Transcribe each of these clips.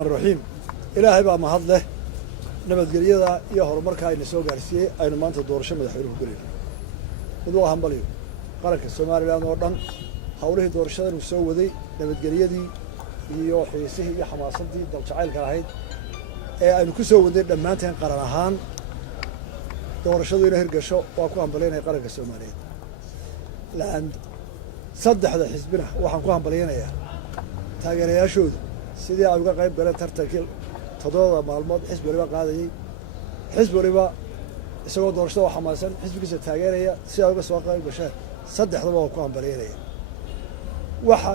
الرحيم إلهي بقى مهد له نبت قريضة يهر مركا إن سوق عرسية أين ما أنت دور شمد حلو قريب ودوها هم بليو قالك السومالي لأن وردن حوله دور شدن وسووا ذي نبت قريدي يوحي سيه يحماصدي دل شعيل كراهيد أين كسووا ذي لما أنت قرنهان دور شدن ينهر قشوا وأكو هم بلينا قالك السومالي لأن صدق هذا حزبنا وحنكو هم بلينا يا تاجر يا شود sidii ay uga qayb galeen tartankii toddoba maalmood xisbi waliba qaadayay xisbi waliba isagoo doorashada wax xamaasan xisbigiisa taageeraya si ay uga soo qayb gashaan saddexdaba oo ku ambaleenaya waxa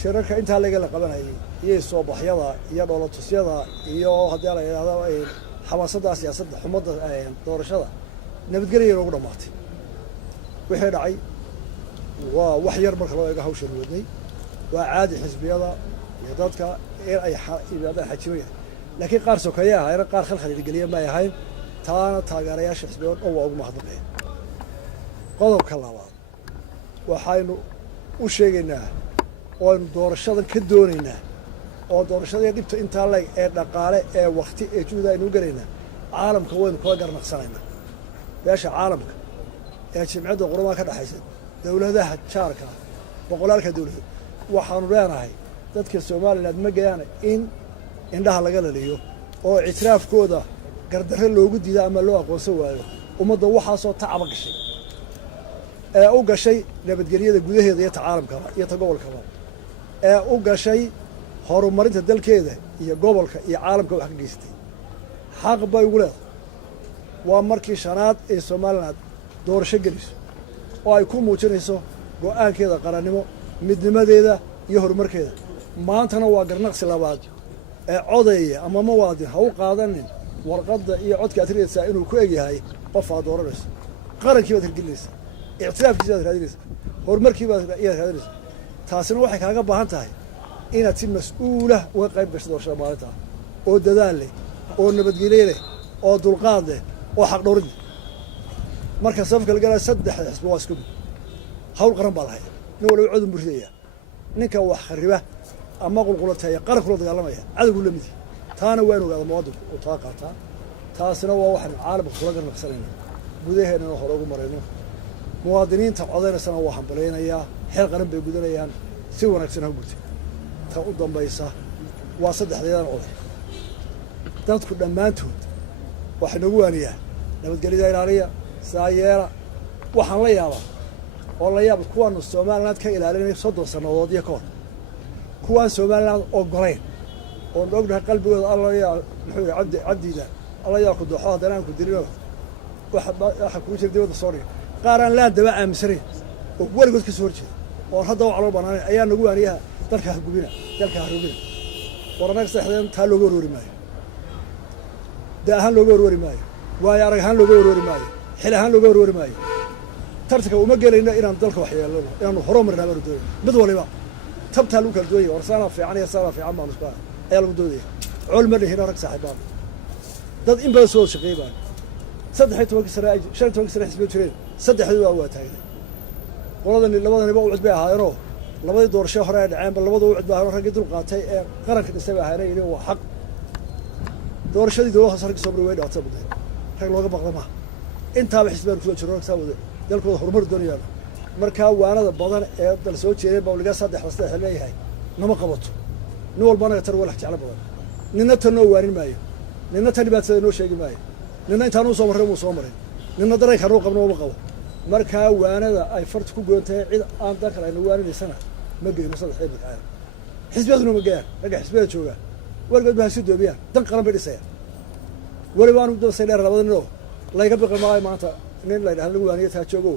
shirarka inta laga qabanayay iyo soo baxyada iyo dowlad-tusyada iyo haddii la yiraahdo ay xamaasada siyaasadda xumadda doorashada nabadgelyo ugu dhamaatay wixii dhacay waa wax yar marka loo eego hawshan wadnay waa caadi xisbiyada dadka ay ibaada xajiyeen laakiin qaar sokeeya ah qaar khalkhal geliya ma yahay taana taageerayaasha xisbiga oo ugu mahadnaqeen qodobka labaad waxaynu u sheegaynaa oo doorashadan ka doonaynaa oo doorashada dhibta inta leeg ee dhaqaale ee waqti ee juuda aynu galeynaa caalamka waynu kala garnaqsanaynaa beesha caalamka ee jimcada qurama ka dhaxaysa dawladaha jaarka boqolaalka dawlad waxaanu leenahay dadka Soomaaliland ma gayaan in indhaha laga laliyo oo ictiraafkooda gardarro loogu diiday ama loo aqoonsan waayo ummadda waxa soo tacab gashay ee u gashay nabadgelyada gudaheeda iyo caalamka iyo gobolka ee u gashay horumarinta dalkeeda iyo gobolka iyo caalamka wax ka geystay xaq bay ugu leedahay waa markii shanaad ee Soomaaliland doorasho geliso oo ay ku muujinayso go'aankeeda qarannimo midnimadeeda iyo horumarkeeda maantana waa garnaqsi labaad ee codaya ama muwaadin ha u qaadanin warqadda iyo codka atriyada inuu ku egyahay qof aad dooranayso qarankii baad hirgelinaysa ictiraafkiisa baad raadinaysa horumarkii baad raadinaysa taasina waxay kaaga baahan tahay inaad si mas'uul ah uga qayb gasho doorashada maalinta oo dadaal leh oo nabadgelyo leh oo dulqaad leh oo xaq dhowrid marka safka la galay saddex xisbi waa isku hawl qaran baa lahayd nin waliba cod murtaya ninka wax khariba ama qulqulatay qaran kula dagaalamaya cadawgu la mid taana waa inuu ogaado muwaadinku oo taa qaataa taasina waa waxaan caalamka kula garnaqsanayna gudaheena hore ugu marayno muwaadiniinta codeynaysan waa hambaleynayaa xil qaran bay gudanayaan si wanaagsan ha gutay ta u dambaysa waa saddexdeedan oday dadku dhammaantood waxa nagu waaniyaa nabadgelyada ilaaliya saayeera waxaan la yaabaa oo la yaab kuwan Soomaaliland ka ilaalinay 30 sanadood iyo koor kuwan Soomaaliland oo goleen oo ognahay qalbigooda Allah ya muxuu cabdiida Allah ya ku duxo haddana ku dilino waxa ku jira dibadda Soomaaliya qaaran la daba aaminsanay oo waligood ka soo horjeeda oo hadda wax loo banaanay ayaa nagu waaniyaa dalka gubina dalka harubina waranaag saxdeen taa looga warwari maayo daahan looga warwari maayo waayo arag ahaan looga warwari maayo xil ahaan looga warwari maayo tartanka uma gelayno inaan dalka wax yeelano inaan horumarna baro doono mid waliba tabta lagu kala dooyay warsana fiican iyo sana fiican baan isku ayaa lagu doodaya culmo lehina rag saaxiibaan dad in badan soo shaqeeyaan 13 sano 15 sano xisbi jireen saddexdu waa taagay qoladan labadaniba u cudbay ahaayeen labadii doorasho hore ay dhaceen bal labadu u cudbay ahaayeen rag dul qaatay ee qaranka dhisay ahaayeen inuu waa xaq doorashadii dowladda sarki soo way dhactay badan rag looga baqdama intaaba xisbaan ku jiro rag saawada dalkooda horumar doonayaan marka waanada badan ee dal soo jeeray bawliga saddex leeyahay nama qabato nin walbana tar walax jecel badan ninna tan oo waarin maayo ninna tan dhibaatada noo sheegi maayo ninna intaan uu soo maray uu soo maray ninna daray ka roo qabno uma qabo marka waanada ay farta ku goontay cid aan dalka ay waaninaysan ma geeyno saddex xisbi xisbiyadu ma geeyaan raga xisbiyada jooga wargad baa si doobiyaan dan qaran bay dhisayaan wali waan u doosay dheer labadano layga biqi maayo maanta nin la yiraahdo waaniga taa joogo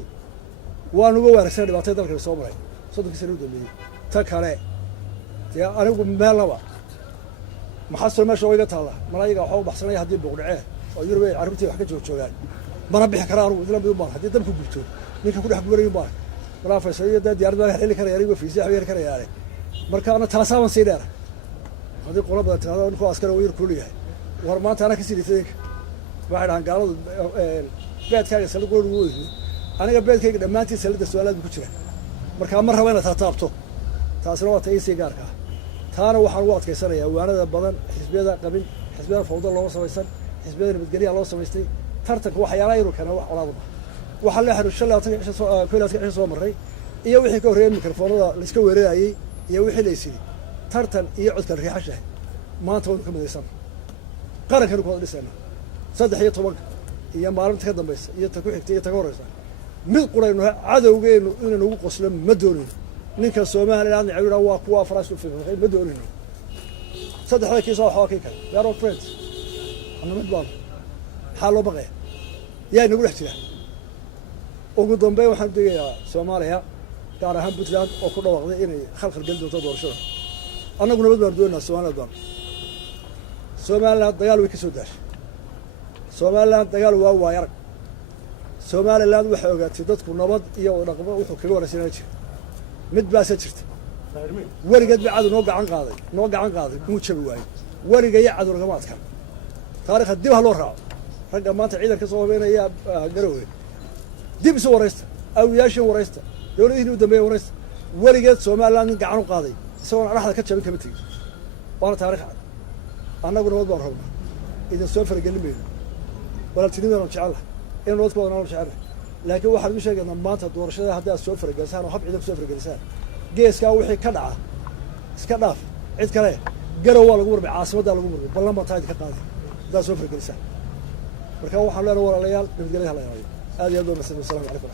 waan uga waarsan dhibaatada dalka soo maray 30 sano u dambeeyay ta kale yaa anigu meelaba maxaa meesha iga taala malaayiga waxa u baxsanay hadii boqdhacee oo Yurub ay carruurtii wax ka joogaan mana bixi karaan anigu isla mid baan hadii dabku gubto ninka ku dhex gubaray baan wala faysay diyaarad baa xilli kara yariga fiisiya xaweer kara yaare marka ana tala saaban si dheer hadii qolada taada in ku askar oo yar kuliyahay war maanta ana ka siiditay waxay dhahan gaaladu beedkaaga salad goor ugu weeyay aniga beedkayga dhamaantii salada su'aalaad ku jira marka mar raba inaad taabto taasina waa taayisi gaarka taana waxaan ugu adkaysanayaa waanada badan xisbiyada qabin xisbiyada fawda loo samaysan xisbiyada nabadgelyaha loo samaystay tartanka waxyaalaha inuu keena wax colaad waxaa la xiriir shan labaatan cisho soo maray iyo wixii ka horreeyay mikrofoonada la iska weerarayay iyo wixii la isiri tartan iyo codka riixasha maanta waynu ka midaysan qarankanu ku wada dhisayna 13 iyo maalinta ka dambaysa iyo ta ku xigta iyo ta ka horeysa mid qurayno cadowgeenu inuu ugu qoslo ma doonino ninka Soomaaliland ayuu waa kuwa faraas u fiiqay ma doonino saddexda kiis oo xooqay ka we are all friends ana mid baan xaalo baqay yaa nagu dhex jira ugu dambeyn waxaan digayaa Soomaaliya gaar ahaan Puntland oo ku dhawaaqday inay khalkhal gal doonto doorashada annaguna mid baan doonaa Soomaaliland dagaal way ka soo daashay Soomaaliland dagaal waa waayar Soomaaliland waxa ogaatay dadku nabad iyo dhaqmo wuxuu kaga wanaagsanaa jira mid baa jirta warigeed baa cadu noo gacan qaaday kuma jabi waayay wariga iyo cadu laga maadkan taariikhda dib loo raaco ragga maanta ciidanka soo hubinaya garowe dib soo wareysta awiyaashii wareysta dawladihii u dambeeyay wareysta warigeed Soomaaliland gacan u qaaday isagoo araxda ka jabin kama tagin waana taariikh cad annagu nabad baan rabnaa idan soo fargelinayo walaaltinimada jecel in nabad kooda nabad jecel laakiin waxaan u sheegaynaa maanta doorashada haddii aad soo fargelisaan oo hab ciidan soo fargelisaan geeska wixii ka dhaca iska dhaaf cid kale garow waa lagu warbay caasimadda lagu warbay ballan baa taayid ka qaaday haddii soo fargelisaan marka waxaan leenahay walaalayaal nabadgelyo ha la ilaaliyo aad iyo aad u mahadsanid. Assalaamu calaykum.